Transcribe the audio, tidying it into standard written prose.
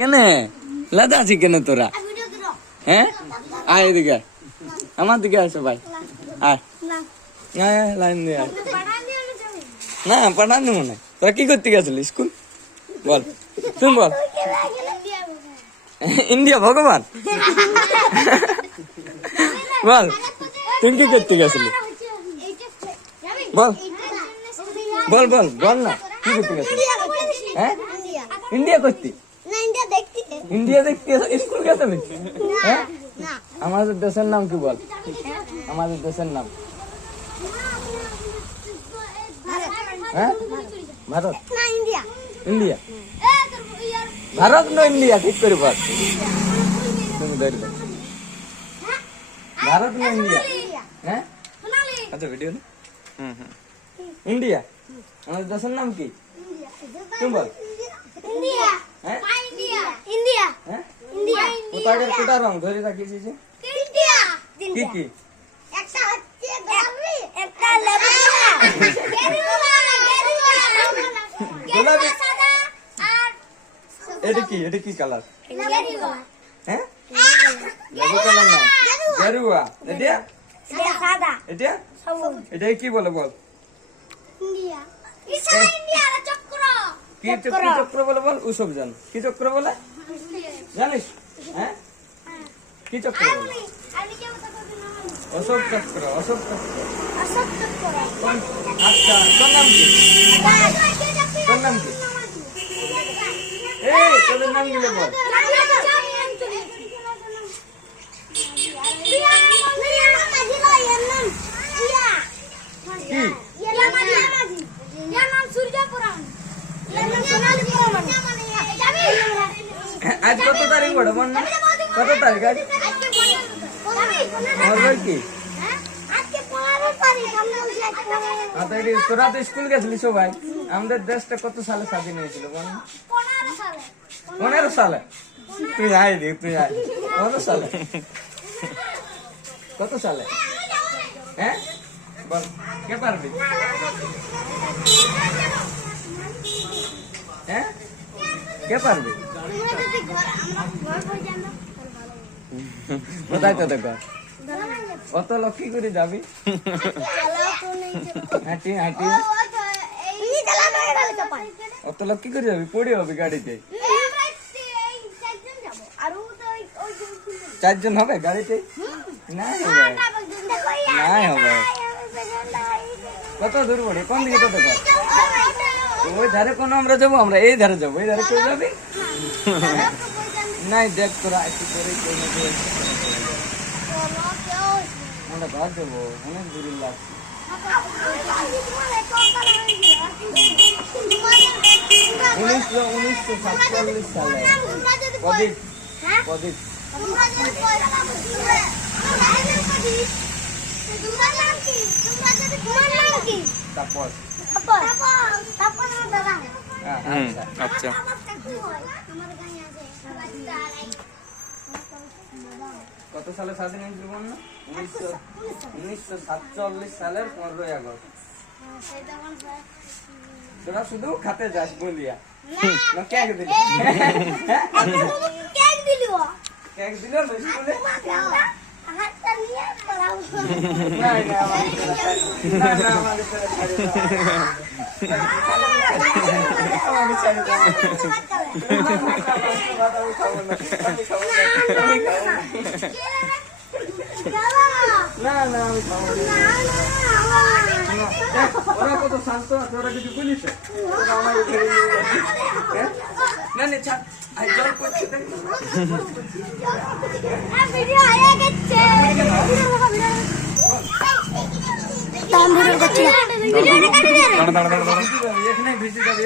কেনে লাদা আছি কেন তোরা? হ্যাঁ আয় এদিকে, আমার দিকে আসো ভাই, আয় আয় লাইন দিয়ে আয়। না পাঠান দিব না। তোরা কি করতে গেছিলি স্কুল? বল তুমি বল। ইন্ডিয়া ভগবান বল তুমি কি করতে গেছিলি? বল বল বল বল না কি করতে গেছিলি? হ্যাঁ ইন্ডিয়া করতে? ইন্ডিয়া দেখতে স্কুল গেছিলি? হ্যাঁ আমাদের দেশের নাম কি বল? আমাদের দেশের নাম? হ্যাঁ ভারত না ইন্ডিয়া? ইন্ডিয়া ভারত না ইন্ডিয়া ঠিক করে বল। তুমি ধরে দাও, ভারত না ইন্ডিয়া? হ্যাঁ আচ্ছা ভিডিও না। ইন্ডিয়া আমাদের দেশের নাম কি তুমি বল? হ্যাঁ হ্যাঁ কোথাকার কোটা রং ধরে রাখিস কি কি? গোলাপি। এটা কি, এটা কি কালার? হ্যাঁ লেবু কালার না গেরুয়া। এটা এটা এটা কি বলে বল? কি চক্র বলে বল? উসব জান কি চক্র বলে জানিস? হ্যাঁ কি চক্র বলে? অশোক চক্র। অশোক চক্র। আচ্ছা তোর নাম কি? তোর নাম কি? এই তোদের নাম গুলো বল। আজ কত তারিখ বড় বল না? কত তারিখ আজ? কি তোরা তো স্কুল গেছিলি সবাই। আমাদের দেশটা কত সালে স্বাধীন হয়েছিল বল? 15 সালে। তুই আয় রে, তুই আয়। 15 সালে? কত সালে? হ্যাঁ বল কে পারবি? হ্যাঁ কে পারবি? কোথায় তো দেখো অত লক্ষ্মী করে যাবি? হাঁটি হাঁটি অত লক্ষ্মী করে যাবি? পড়ে হবে গাড়িতে। 4 জন হবে গাড়িতে? নাই হবে, নাই হবে। কত দূর পড়ে? কোন দিকে? তো দেখো ওই ধারে কোন আমরা যাবো? আমরা এই ধারে যাবো। এই ধারে কেউ যাবি? নাই দেখ তোরা একটু করে আমরা ঘর যাবো, অনেক দূরে লাগছে। 1947 সালে প্রদীপ প্রদীপ তাপস। আচ্ছা কত সালে স্বাধীন হয়েছিল বল না? 1947 সালের 15ই আগস্ট। তোরা শুধু খাতে যাস বলিয়া না? কেক দিলি? কেক দিল না স্কুলে? না না আমি খাবো না। ওরা কত শান্ত আছে, ওরা কিছু বলিস না? না ছাড় জল করছে এখানে ভিজে যাবে।